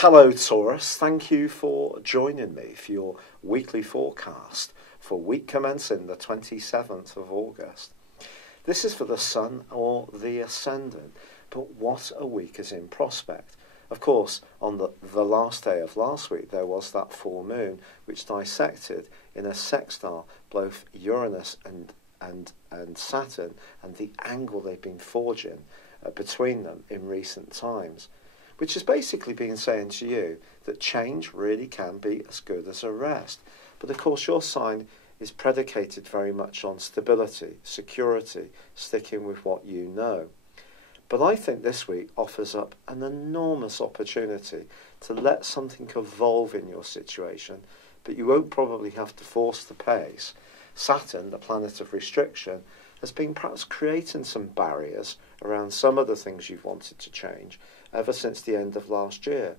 Hello Taurus, thank you for joining me for your weekly forecast for week commencing the 27th of August. This is for the Sun or the Ascendant, but what a week is in prospect. Of course, on the last day of last week there was that full moon which dissected in a sextile both Uranus and Saturn and the angle they've been forging between them in recent times. Which has basically been saying to you that change really can be as good as a rest. But of course your sign is predicated very much on stability, security, sticking with what you know. But I think this week offers up an enormous opportunity to let something evolve in your situation, but you won't probably have to force the pace. Saturn, the planet of restriction, has been perhaps creating some barriers around some of the things you've wanted to change ever since the end of last year.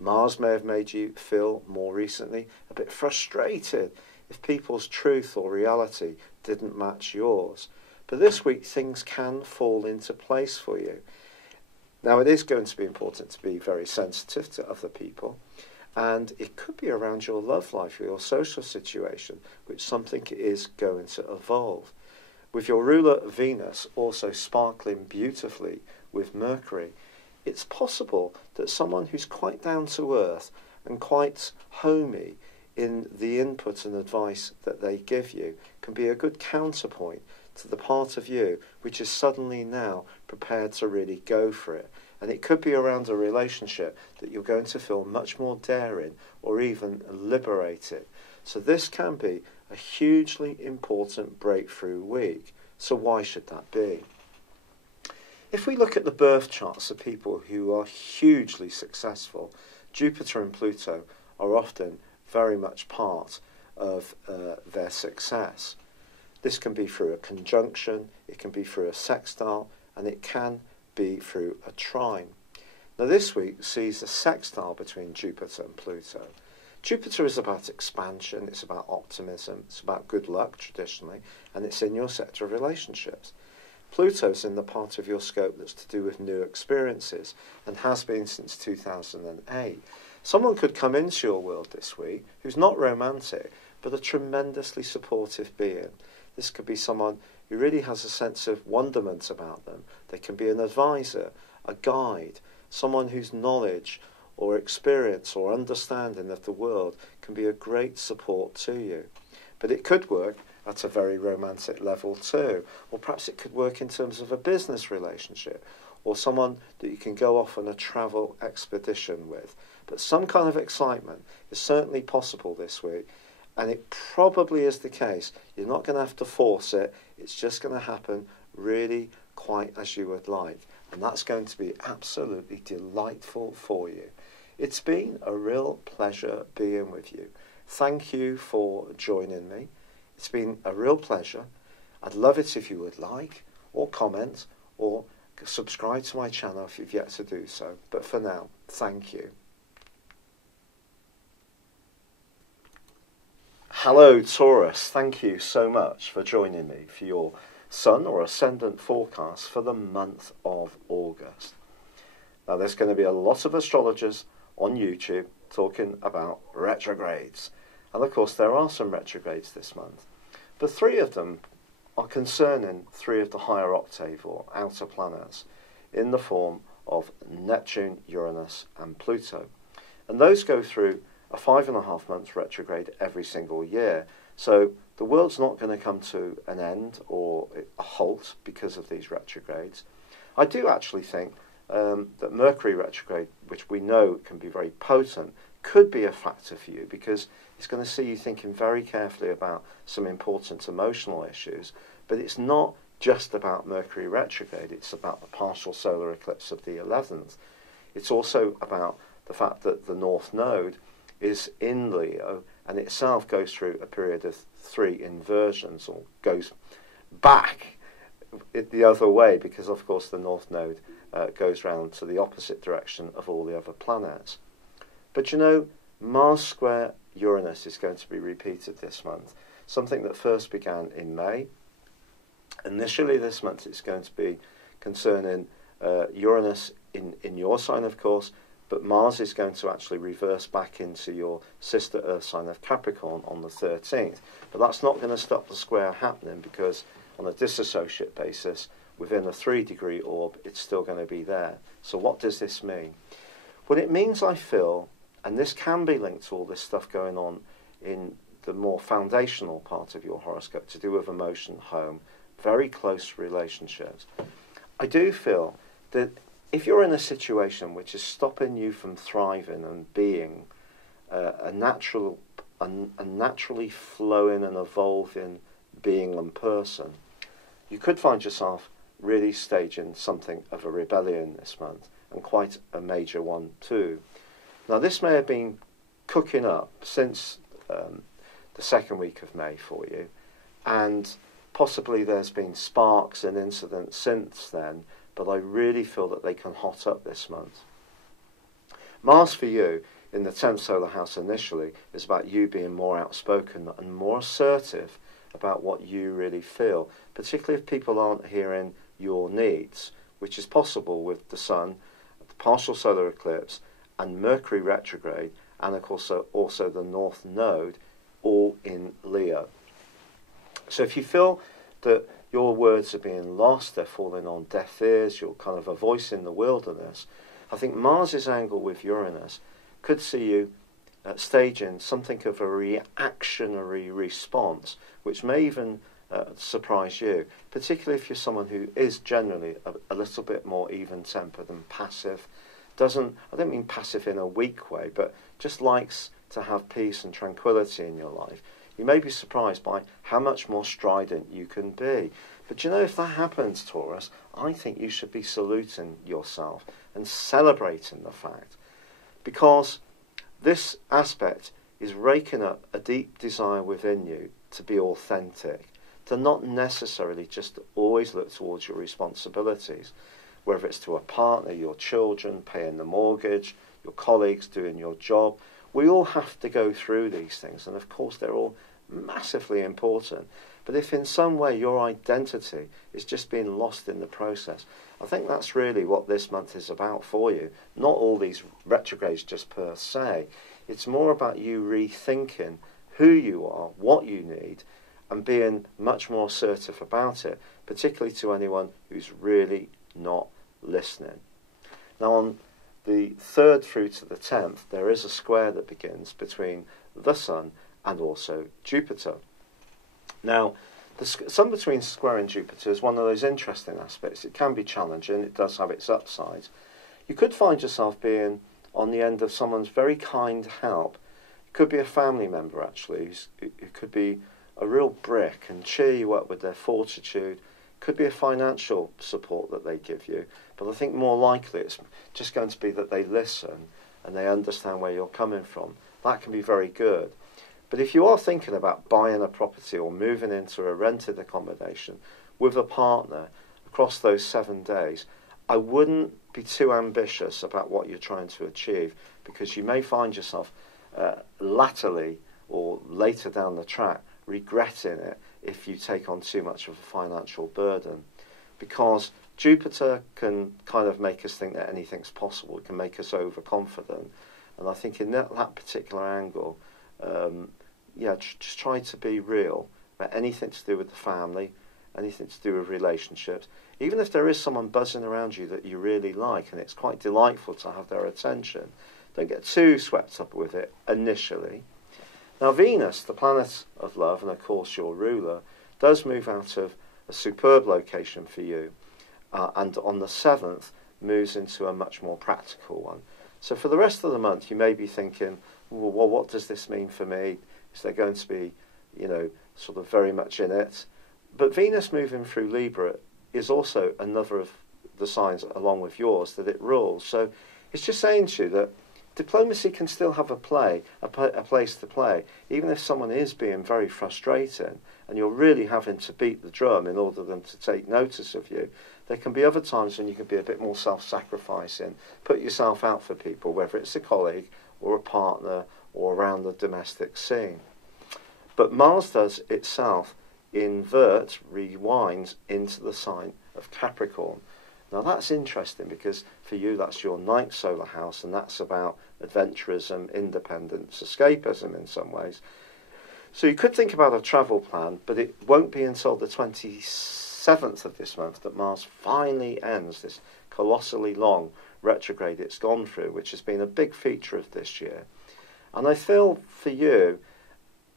Mars may have made you feel more recently a bit frustrated if people's truth or reality didn't match yours. But this week things can fall into place for you. Now it is going to be important to be very sensitive to other people, and it could be around your love life or your social situation, which something is going to evolve. With your ruler Venus also sparkling beautifully with Mercury, it's possible that someone who's quite down to earth and quite homey in the input and advice that they give you can be a good counterpoint to the part of you which is suddenly now prepared to really go for it. And it could be around a relationship that you're going to feel much more daring or even liberated. So this can be a hugely important breakthrough week. So why should that be? If we look at the birth charts of people who are hugely successful, Jupiter and Pluto are often very much part of their success. This can be through a conjunction, it can be through a sextile, and it can be through a trine. Now this week sees a sextile between Jupiter and Pluto. Jupiter is about expansion, it's about optimism, it's about good luck traditionally, and it's in your sector of relationships. Pluto's in the part of your scope that's to do with new experiences and has been since 2008. Someone could come into your world this week who's not romantic but a tremendously supportive being. This could be someone who really has a sense of wonderment about them. They can be an advisor, a guide, someone whose knowledge or experience or understanding of the world can be a great support to you. But it could work at a very romantic level too, or perhaps it could work in terms of a business relationship or someone that you can go off on a travel expedition with. But some kind of excitement is certainly possible this week, and it probably is the case. You're not going to have to force it, it's just going to happen really quite as you would like, and that's going to be absolutely delightful for you. It's been a real pleasure being with you. Thank you for joining me. It's been a real pleasure. I'd love it if you would like, or comment, or subscribe to my channel if you've yet to do so. But for now, thank you. Hello Taurus, thank you so much for joining me for your Sun or Ascendant forecast for the month of August. Now there's going to be a lot of astrologers on YouTube talking about retrogrades. And of course there are some retrogrades this month. But three of them are concerning three of the higher octave or outer planets in the form of Neptune, Uranus and Pluto. And those go through a 5.5 month retrograde every single year. So the world's not going to come to an end or a halt because of these retrogrades. I do actually think that Mercury retrograde, which we know can be very potent, could be a factor for you because it's going to see you thinking very carefully about some important emotional issues. But it's not just about Mercury retrograde, it's about the partial solar eclipse of the 11th. It's also about the fact that the North Node is in Leo and itself goes through a period of 3 inversions, or goes back the other way because of course the North Node goes round to the opposite direction of all the other planets. But you know, Mars square Uranus is going to be repeated this month, something that first began in May. Initially this month it's going to be concerning Uranus in your sign, of course, but Mars is going to actually reverse back into your sister Earth sign of Capricorn on the 13th. But that's not going to stop the square happening, because on a disassociate basis, within a 3-degree orb, it's still going to be there. So what does this mean? Well, it means, I feel, and this can be linked to all this stuff going on in the more foundational part of your horoscope, to do with emotion, home, very close relationships. I do feel that if you're in a situation which is stopping you from thriving and being a naturally flowing and evolving being and person, you could find yourself really staging something of a rebellion this month, and quite a major one too. Now, this may have been cooking up since the second week of May for you, and possibly there's been sparks and incidents since then, but I really feel that they can hot up this month. Mars for you in the 10th solar house initially is about you being more outspoken and more assertive about what you really feel, particularly if people aren't hearing your needs, which is possible with the Sun, the partial solar eclipse, and Mercury retrograde, and of course also the North Node, all in Leo. So if you feel that your words are being lost, they're falling on deaf ears, you're kind of a voice in the wilderness, I think Mars's angle with Uranus could see you staging something of a reactionary response, which may even surprise you, particularly if you're someone who is generally a little bit more even-tempered and passive. I don't mean passive in a weak way, but just likes to have peace and tranquility in your life. You may be surprised by how much more strident you can be. But you know, if that happens, Taurus, I think you should be saluting yourself and celebrating the fact, because this aspect is raking up a deep desire within you to be authentic, to not necessarily just always look towards your responsibilities, whether it's to a partner, your children, paying the mortgage, your colleagues, doing your job. We all have to go through these things, and of course they're all massively important. But if in some way your identity is just being lost in the process, I think that's really what this month is about for you. Not all these retrogrades just per se. It's more about you rethinking who you are, what you need, and being much more assertive about it, particularly to anyone who's really not listening. Now, on the 3rd through to the 10th, there is a square that begins between the Sun and also Jupiter. Now, the Sun between square and Jupiter is one of those interesting aspects. It can be challenging, it does have its upsides. You could find yourself being on the end of someone's very kind help. It could be a family member, actually, who could be a real brick and cheer you up with their fortitude. Could be a financial support that they give you, but I think more likely it's just going to be that they listen and they understand where you're coming from. That can be very good. But if you are thinking about buying a property or moving into a rented accommodation with a partner across those 7 days, I wouldn't be too ambitious about what you're trying to achieve, because you may find yourself latterly or later down the track regretting it if you take on too much of a financial burden, because Jupiter can kind of make us think that anything's possible. It can make us overconfident, and I think in that particular angle, just try to be real about anything to do with the family, anything to do with relationships. Even if there is someone buzzing around you that you really like and it's quite delightful to have their attention, don't get too swept up with it initially. Now, Venus, the planet of love, and of course your ruler, does move out of a superb location for you, and on the 7th moves into a much more practical one. So for the rest of the month, you may be thinking, well, what does this mean for me? Is there going to be, sort of very much in it? But Venus moving through Libra is also another of the signs, along with yours, that it rules. So it's just saying to you that diplomacy can still have a place to play, even if someone is being very frustrating and you're really having to beat the drum in order for them to take notice of you. There can be other times when you can be a bit more self-sacrificing, put yourself out for people, whether it's a colleague or a partner or around the domestic scene. But Mars does itself invert, rewinds into the sign of Capricorn. Now that's interesting because for you that's your ninth solar house, and that's about adventurism, independence, escapism in some ways. So you could think about a travel plan, but it won't be until the 27th of this month that Mars finally ends this colossally long retrograde it's gone through, which has been a big feature of this year. And I feel for you,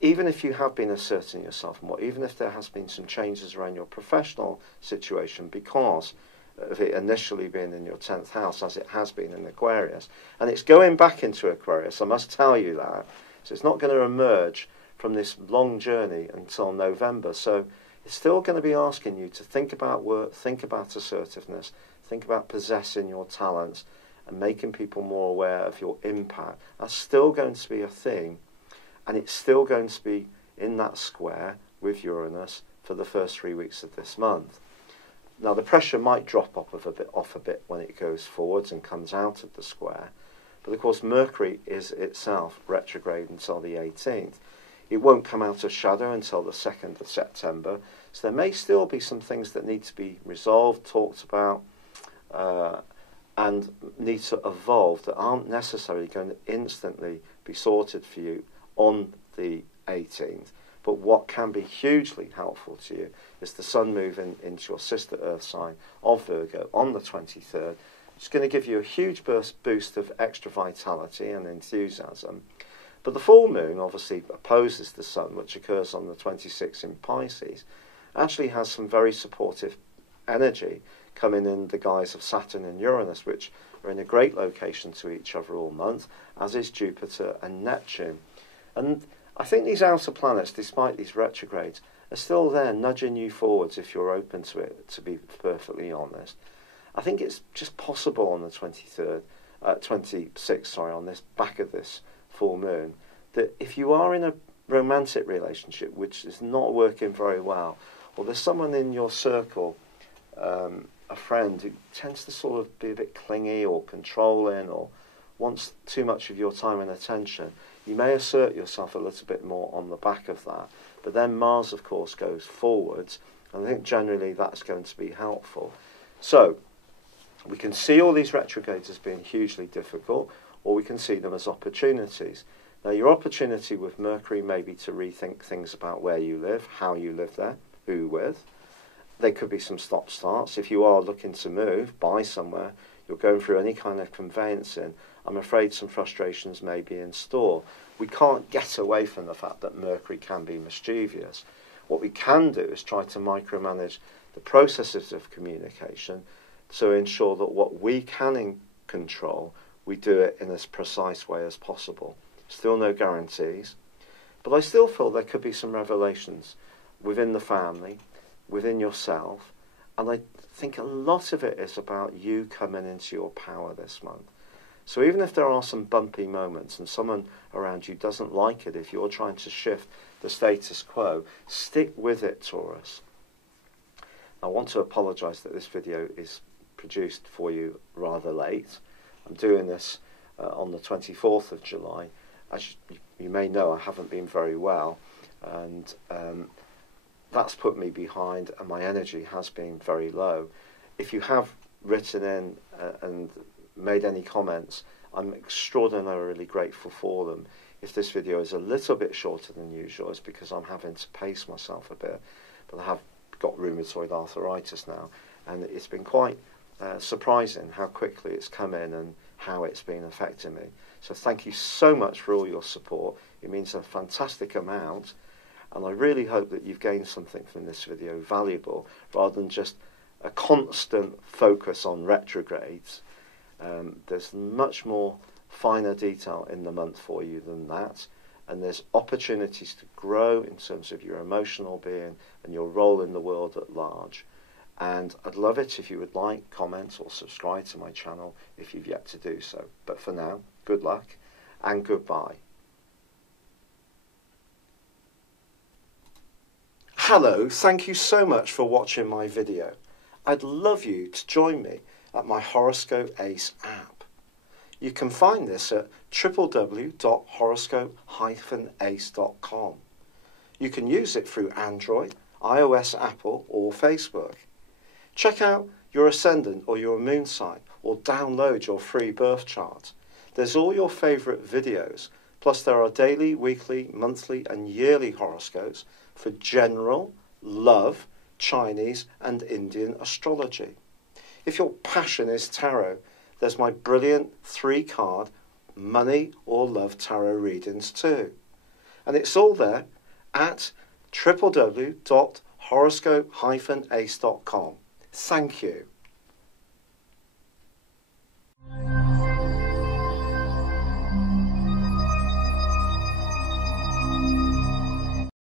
even if you have been asserting yourself more, even if there has been some changes around your professional situation because of it initially being in your 10th house, as it has been in Aquarius, and it's going back into Aquarius, I must tell you that. So it's not going to emerge from this long journey until November. So it's still going to be asking you to think about work, think about assertiveness, think about possessing your talents and making people more aware of your impact. That's still going to be a thing, and it's still going to be in that square with Uranus for the first 3 weeks of this month. Now the pressure might drop off a bit when it goes forwards and comes out of the square, but of course Mercury is itself retrograde until the 18th. It won't come out of shadow until the 2nd of September, so there may still be some things that need to be resolved, talked about, and need to evolve that aren't necessarily going to instantly be sorted for you on the 18th. But what can be hugely helpful to you is the Sun moving into your sister Earth sign of Virgo on the 23rd. It's going to give you a huge boost of extra vitality and enthusiasm. But the full moon obviously opposes the Sun, which occurs on the 26th in Pisces, actually has some very supportive energy coming in the guise of Saturn and Uranus, which are in a great location to each other all month, as is Jupiter and Neptune. And I think these outer planets, despite these retrogrades, are still there nudging you forwards if you're open to it, to be perfectly honest. I think it's just possible on the 26th, on this back of this full moon, that if you are in a romantic relationship which is not working very well, or there's someone in your circle, a friend who tends to sort of be a bit clingy or controlling or wants too much of your time and attention, you may assert yourself a little bit more on the back of that. But then Mars, of course, goes forwards, and I think generally that's going to be helpful. So we can see all these retrogrades as being hugely difficult, or we can see them as opportunities. Now, your opportunity with Mercury may be to rethink things about where you live, how you live there, who with. There could be some stop-starts. If you are looking to move, buy somewhere, you're going through any kind of conveyancing, I'm afraid some frustrations may be in store. We can't get away from the fact that Mercury can be mischievous. What we can do is try to micromanage the processes of communication to ensure that what we can control, we do it in as precise way as possible. Still no guarantees, but I still feel there could be some revelations within the family, within yourself, and I think a lot of it is about you coming into your power this month. So even if there are some bumpy moments and someone around you doesn't like it, if you're trying to shift the status quo, stick with it, Taurus. I want to apologise that this video is produced for you rather late. I'm doing this on the 24th of July. As you may know, I haven't been very well, and that's put me behind, and my energy has been very low. If you have written in and made any comments, I'm extraordinarily grateful for them. If this video is a little bit shorter than usual, it's because I'm having to pace myself a bit, but I have got rheumatoid arthritis now, and it's been quite surprising how quickly it's come in and how it's been affecting me. So thank you so much for all your support. It means a fantastic amount, and I really hope that you've gained something from this video valuable, rather than just a constant focus on retrogrades. There's much more finer detail in the month for you than that, and there's opportunities to grow in terms of your emotional being and your role in the world at large. And I'd love it if you would like, comment or subscribe to my channel if you've yet to do so. But for now, good luck and goodbye. Hello, thank you so much for watching my video. I'd love you to join me at my Horoscope Ace app. You can find this at www.horoscope-ace.com. You can use it through Android, iOS, Apple or Facebook. Check out your ascendant or your moon sign, or download your free birth chart. There's all your favourite videos, plus there are daily, weekly, monthly and yearly horoscopes for general, love, Chinese and Indian astrology. If your passion is tarot, there's my brilliant 3-card money or love tarot readings too. And it's all there at www.horoscope-ace.com. Thank you.